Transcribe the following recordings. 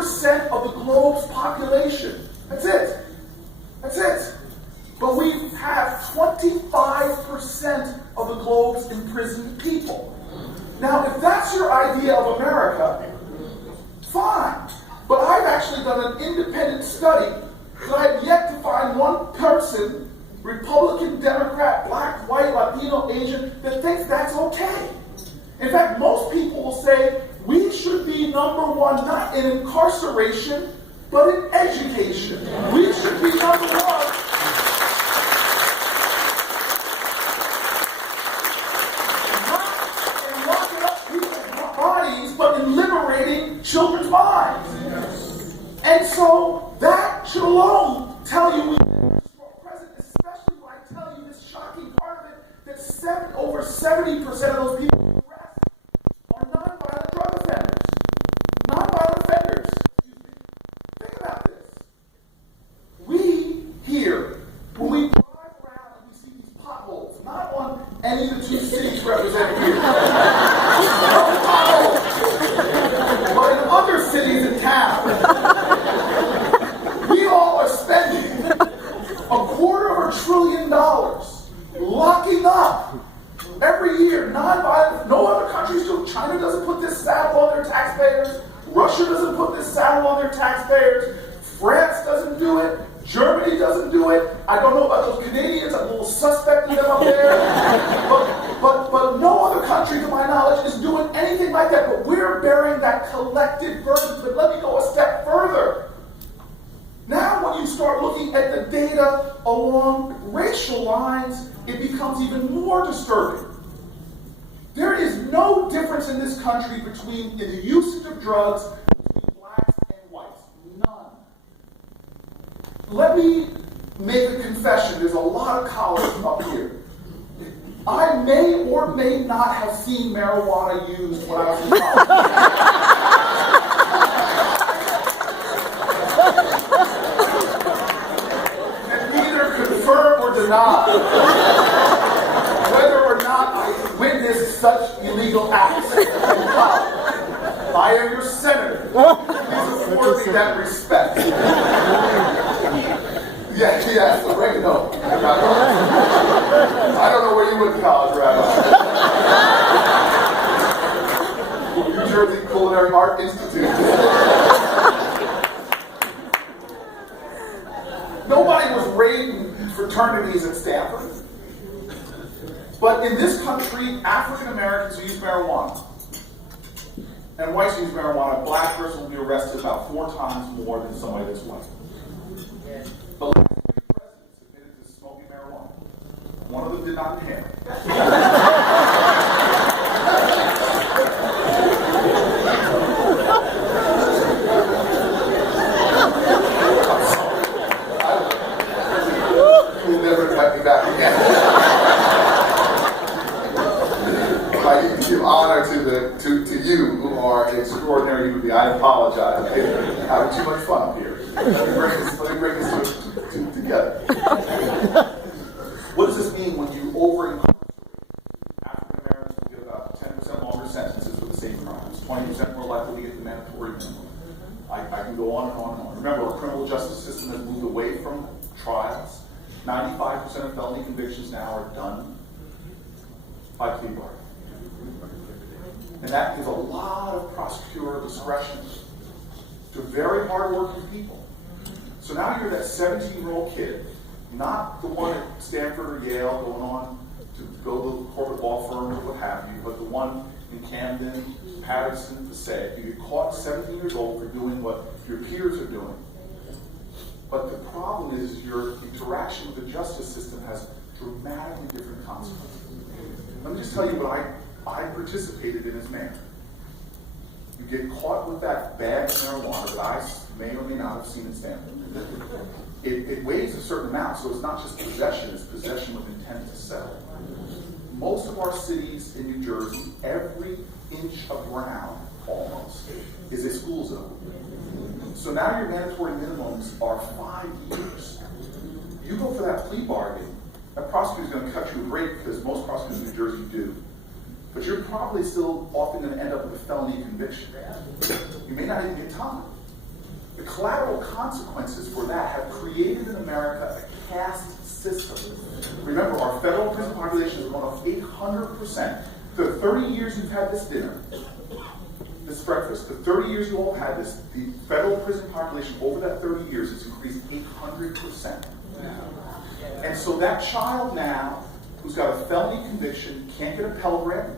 5% of the globe's population. That's it. That's it. But we have 25% of the globe's imprisoned people. Now, if that's your idea of America, fine. But I've actually done an independent study that I have yet to find one person, Republican, Democrat, black, white, Latino, Asian, that thinks that's okay. In fact, most people will say we should be number one, not in incarceration, but in education. We should be number one. Not in locking up people's bodies, but in liberating children's minds. And so that should alone tell you we present, especially when I tell you this shocking part of it, that over 70% of those people arrested are nonviolent drug offenders. Nonviolent offenders. Think about this. We here, when we drive around and we see these potholes, not on any of the two cities represented here, no potholes, but in other cities and towns, we all are spending $250 billion locking up every year nonviolent. No other countries do. China doesn't put this saddle on their taxpayers. Russia doesn't put this saddle on their taxpayers. France doesn't do it. Germany doesn't do it. I don't know about those Canadians. I'm a little suspect of them up there. But no other country, to my knowledge, is doing anything like that. But we're bearing that collective burden. But let me go a step further. Now when you start looking at the data along racial lines, it becomes even more disturbing. There is no difference in this country in the usage of drugs between blacks and whites. None. Let me make a confession. There's a lot of college up here. I may or may not have seen marijuana used when I was in college. Confirm or deny whether or not I witnessed such illegal acts in college. I am your senator. Please afford me that respect. Yes, oregano. I don't know where you went to college, Rabbi. New Jersey Culinary Art Institute. Nobody was raiding fraternities at Stanford. But in this country, African Americans use marijuana. And whites use marijuana. A black person will be arrested about 4 times more than somebody that's white. The last 3 presidents admitted to smoking marijuana. One of them did not inhale. Back again. I give honor to you who are extraordinary human beings. I apologize. I'm having too much fun up here. Let me bring this together. What does this mean when you over-incarcerate? African Americans will get about 10% longer sentences for the same crimes, 20% more likely to get the mandatory minimum. I can go on and on and on. Remember, our criminal justice system has moved away from trials. 95% of felony convictions now are done by plea bargain. And that gives a lot of prosecutorial discretion to very hard-working people. So now you're that 17-year-old kid, not the one at Stanford or Yale going on to go to the corporate law firm or what have you, but the one in Camden, Patterson, Passaic. You get caught 17 years old for doing what your peers are doing. But the problem is your interaction with the justice system has dramatically different consequences. Let me just tell you what I participated in as mayor. You get caught with that bag of marijuana that I may or may not have seen in Stanford. It weighs a certain amount, so it's not just possession, it's possession with intent to sell. Most of our cities in New Jersey, every inch of ground, almost, is a school zone. So now your mandatory minimums are 5 years. You go for that plea bargain, that prosecutor's going to cut you a break because most prosecutors in New Jersey do. But you're probably still often going to end up with a felony conviction. You may not even get time. The collateral consequences for that have created in America a caste system. Remember, our federal prison population has gone up 800%. The 30 years you've had this dinner, this breakfast, the 30 years you all had this, the federal prison population over that 30 years has increased 800%. And so that child now, who's got a felony conviction, can't get a Pell Grant,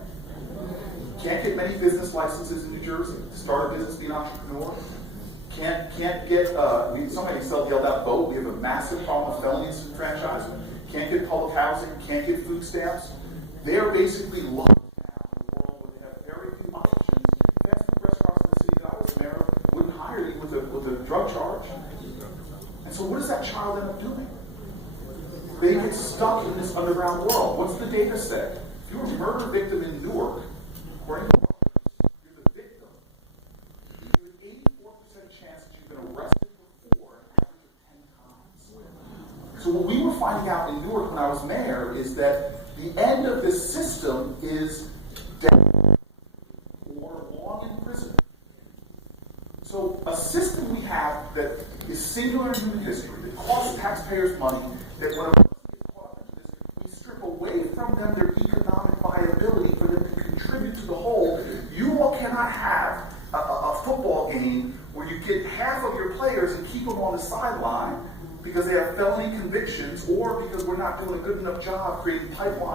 can't get many business licenses in New Jersey, start a business, be an entrepreneur, can't get, somebody yelled out vote, we have a massive problem with felonies and franchising, can't get public housing, can't get food stamps. They're basically locked down in a world where they have very few options. Fast food restaurants in the city that I was mayor of wouldn't hire you with a drug charge. And so what does that child end up doing? They get stuck in this underground world. What's the data say? If you're a murder victim in Newark, according to you're the victim, you have an 84% chance that you've been arrested before, an average of 10 times. So what we were finding out in Newark when I was mayor is that the end of this system is death or long in prison. So a system we have that is singular in human history, that costs taxpayers money, that when a person gets caught up into this, we strip away from them their economic viability for them to contribute to the whole. You all cannot have a football game where you get half of your players and keep them on the sideline because they have felony convictions or because we're not doing a good enough job creating pipelines